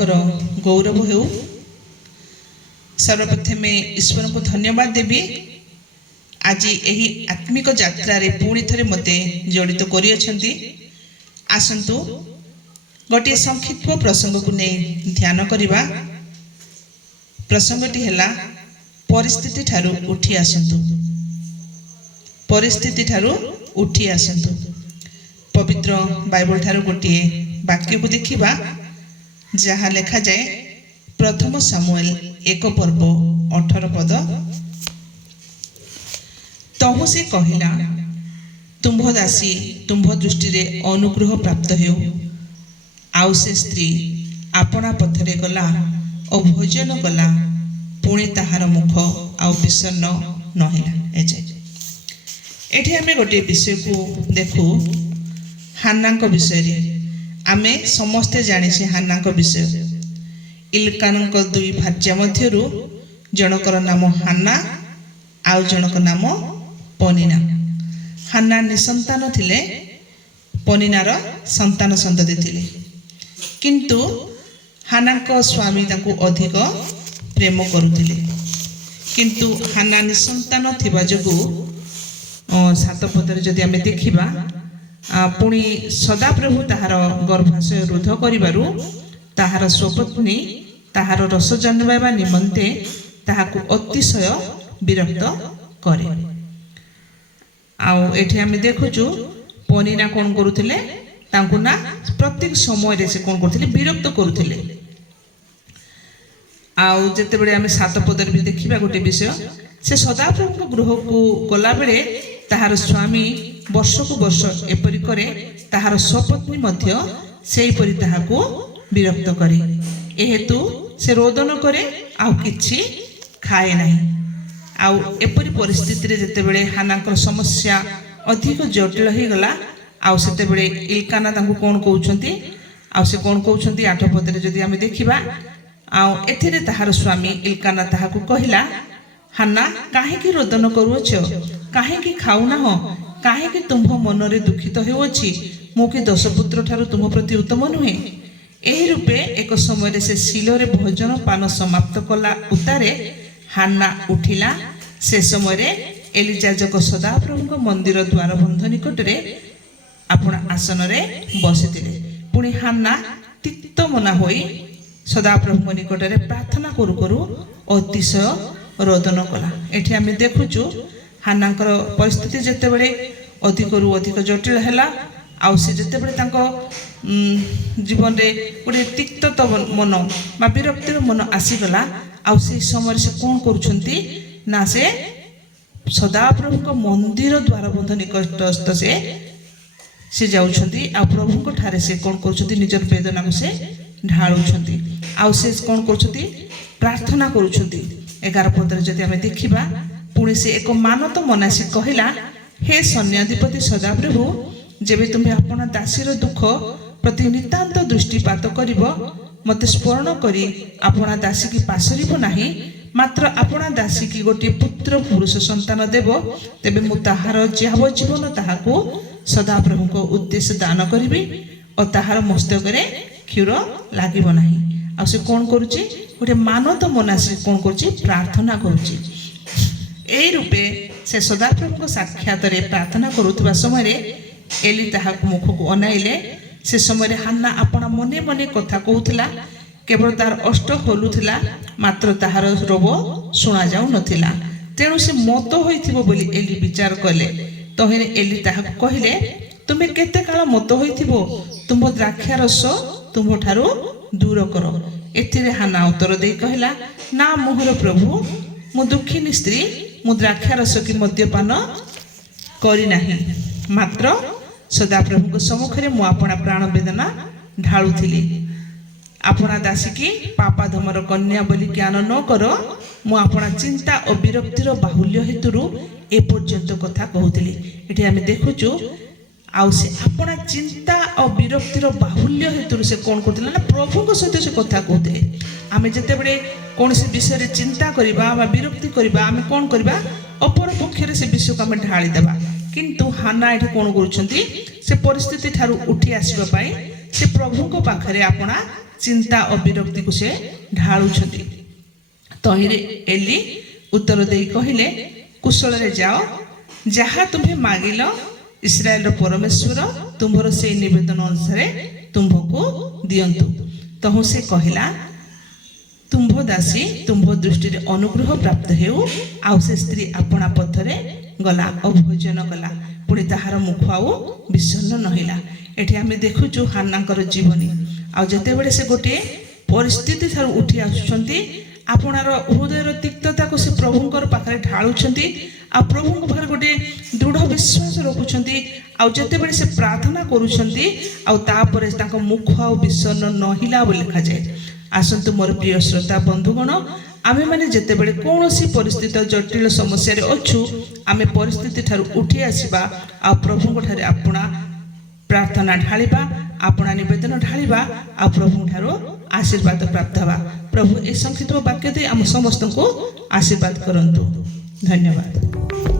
नामकर गौरव हो। सर्वप्रथम ईश्वर को धन्यवाद देवी आज यही आत्मिक यात्रा पुणी थे मत जड़ित करियछंती। आसंतु गोटे संक्षिप्त प्रसंग को नहीं ध्यान करवा। प्रसंगटी है परिस्थिति ठारू उठी आसंतु, परिस्थिति ठारू उठी आसंतु। पवित्र बाइबल ठारू गोटे वाक्य को देखिबा जहाँ लिखा जाए प्रथम सामुएल 1 पर्व 18 पद। तहु से कहला तुम्भ दासी तुम्भ दृष्टि रे अनुग्रह प्राप्त हो। आउ से स्त्री आपना पथरे गला और भोजन कला पुणी ताहार मुख आउ विषन्न नहिला। एठी आमे गोटे विषय को देखू हान्ना को विषय रे। आमे समस्ते जानिछे हान्ना को विषय। इल्काना को दुई भार्या मध्यरु जनकर नाम हान्ना आउ जनक नाम पनिना। हान्ना निसंतान थिले, पनिनार संतान संतति थिले। किंतु हान्ना को स्वामी तांको अधिक प्रेम करुथिले। किंतु हान्ना निसंतान थिबा जोगु 7 पदरे जदि आमे देखिबा पुणी सदाप्रभु ताहार गर्भाशय रोध करिबारु ताहार स्वपत्नी ताहार रस जन्माइबा निमंते ताहाकु अतिशय विरक्त करे। आउ एठी आमे देखुचु पनिना कोन करुथिले, तांकु ना प्रत्येक समय रे से कोन करुथिले विरक्त करुथिले। आउ जेते बेले आमे 7 पदर भी देखिबा गोटे विषय से सदाप्रभु गृह को गला बेले ताहार स्वामी वर्ष को वर्ष एपरि करे, ताहार स्वपत्नी मध्य सेही परि ताहाकु विरक्त करे। एहेतु से रोदन करे आउ किछि खाए नाही। आउ एपरि परिस्थिति रे जेते बेले हान्नाकर समस्या अधिक जटिल हो गला। आउ सेते बेले इल्काना तांकु कोन कहउछंती, आउ से कोन कहउछंती 8 पदरे जदि आमे देखिबा आउ एथिरे ताहार स्वामी इल्काना ताहाकु कहिला हान्ना काहे कि रोदन करूछ, काहे कि खाउ ना हो, काहे कि तुम्भ मन रे दुखित होउछि, मु कि 10 पुत्र ठारू तुम प्रति उत्तम नुहे। एही रूपे एक समय से शिलोरे भोजन पान समाप्त कला उतारे हान्ना उठिला। से समय एली याजक सदाप्रभु मंदिर द्वार बंध निकट रे आपण आसन रे बसिथिले। पुणी हान्ना तिक्त मना होई सदाप्रभु निकट रे प्रार्थना करू करू अतिशय रोदन कला। एठी आमे देखुचु हान्नाकर परिस्थिति जेते बेले अधिक रु अधिक जटिल हैला। आउ से जेते बेले तांको जीवन रे गोटे तिक्त मन बा विरक्तिर मन आसीगला। आउ से समय से कौन करुछंती ना से सदाप्रभु को मंदिर द्वार बंध निकटस्थ से जाउछंती। आ प्रभु को ठारे से कौन करुछंती निजर वेदना को से ढाळुछंती। आउ से कौन करुछंती प्रार्थना करुछंती। 11 पदरे जदि आमे देखिबा पुणी से एक मानत मनासी कहिला हे सैन्याधिपति सदाप्रभु जेबे तुम्हें अपना दासीर दुख प्रति नितांत दृष्टिपात करिब मते स्मरण करी अपना दासी की पासरिब नाही, मात्र अपना दासी की गोटे पुत्र पुरुष संतान देव, तेबे मु ताहार जाव जीवन ताहाकु सदाप्रभु को उद्देश्य दान करिबी और ताहार मस्तक रे क्षीर लागिब नाही। आ से कोन करूची गोटे मानत मनासी कोन करूची प्रार्थना करूची। एही रूपे से सदाप्रभु साक्षात रे प्रार्थना करुवा समय एली ताहाकु मुख को अनाइले। से समय हान्ना अपना मने मने कथा कहूथिला, केवल तार अष्ट खोलुथिला मात्र ताहार रोग सुना जाउ नथिला। तेणु से मत होइथिबो बोली एली विचार कले। तहेने एली ताहाकु कहिले तुमे केते काल मत होइथिबो, तुम द्राक्षा रस तुम ठारू दूर करो। एथिरे हान्ना उत्तर देई कहिला ना मोहर प्रभु मु दुखिनी स्त्री, मु द्राक्षा रस की मद्यपान करी नाही, मात्र सदाप्रभु सम्मुखें मु अपना प्राण वेदना ढाळुथिली। अपना दासी की पापाधमर कन्या बोली ज्ञान न कर, मु अपना चिंता और विरक्तिर बाहुल्य हेतुरु ए पर्यंत कथा कहूथिली। एठी आमे देखुचु आउ से अपना चिंता और विरक्तिर बाहुल्य हेतुरु से कोन करथिला ना प्रभु सहित से कथा कहूथिले। आमे जेते बेले कौन से विषय रे चिंता करिबा बा विरक्ति करिबा आमे कोन करिबा अपर पक्षरे से विषय को आमे ढाळी देबा। किंतु हान्ना एठी कोन करूछंती से परिस्थिति ठारू उठी आसीबा पाई से प्रभु को पाखरे अपना ଚିନ୍ତା ଓ ବିରକ୍ତିକୁ ସେ ଢାଳୁଛନ୍ତି। ତହିଁରେ ଏଲି ଉତ୍ତର ଦେଇ କହିଲେ, କୁଶଳରେ ଯାଅ, ଯାହା ତୁମ୍ଭେ ମାଗିଲ ଇସ୍ରାଏଲର ପରମେଶ୍ୱର ତୁମ୍ଭର ସେଇ ନିବେଦନ ଅନୁସାରେ ତୁମ୍ଭକୁ ଦିଅନ୍ତୁ। ତହୁଁ ସେ କହିଲା, ତୁମ୍ଭ ଦାସୀ ତୁମ୍ଭ ଦୃଷ୍ଟିରେ ଅନୁଗ୍ରହ ପ୍ରାପ୍ତ ହେଉ। ଆଉ ସେ ସ୍ତ୍ରୀ ଆପଣା ପଥରେ ଗଲା ଓ ଭୋଜନ କଲା, ପୁଣି ତାହାର ମୁଖ ଆଉ ବିଷଣ୍ଣ ନହିଲା। ଏଠି ଆମେ ଦେଖୁଛୁ ହାନ୍ନାଙ୍କର ଜୀବନୀ। ଆଉ ଯେତେବେଳେ ସେ ଗୋଟିଏ ପରିସ୍ଥିତି ଠାରୁ ଉଠି ଆସୁଛନ୍ତି, ଆପଣାର ହୃଦୟର ତିକ୍ତତାକୁ ସେ ପ୍ରଭୁଙ୍କର ପାଖରେ ଢାଳୁଛନ୍ତି, ଆଉ ପ୍ରଭୁଙ୍କ ପାଖରେ ଗୋଟିଏ ଦୃଢ଼ ବିଶ୍ୱାସ ରଖୁଛନ୍ତି। ଆଉ ଯେତେବେଳେ ସେ ପ୍ରାର୍ଥନା କରୁଛନ୍ତି, ଆଉ ତାପରେ ତାଙ୍କ ମୁଖ ଆଉ ବିଷଣ୍ଣ ନହିଲା ବୋଲି ଲେଖାଯାଏ। ଆସନ୍ତୁ ମୋର ପ୍ରିୟ ଶ୍ରୋତା ବନ୍ଧୁଗଣ, ଆମେମାନେ ଯେତେବେଳେ କୌଣସି ପରିସ୍ଥିତି ଜଟିଳ ସମସ୍ୟାରେ ଅଛୁ, ଆମେ ପରିସ୍ଥିତି ଠାରୁ ଉଠି ଆସିବା ଆଉ ପ୍ରଭୁଙ୍କ ଠାରେ ଆପଣା ପ୍ରାର୍ଥନା ଢାଳିବା, ଆପଣା ନିବେଦନ ଢାଳିବା, ଆଉ ପ୍ରଭୁଙ୍କ ଠାରୁ ଆଶୀର୍ବାଦ ପ୍ରାପ୍ତ ହେବା। ପ୍ରଭୁ ଏ ସଂକ୍ଷିପ୍ତ ବାକ୍ୟ ଦେଇ ଆମ ସମସ୍ତଙ୍କୁ ଆଶୀର୍ବାଦ କରନ୍ତୁ। ଧନ୍ୟବାଦ।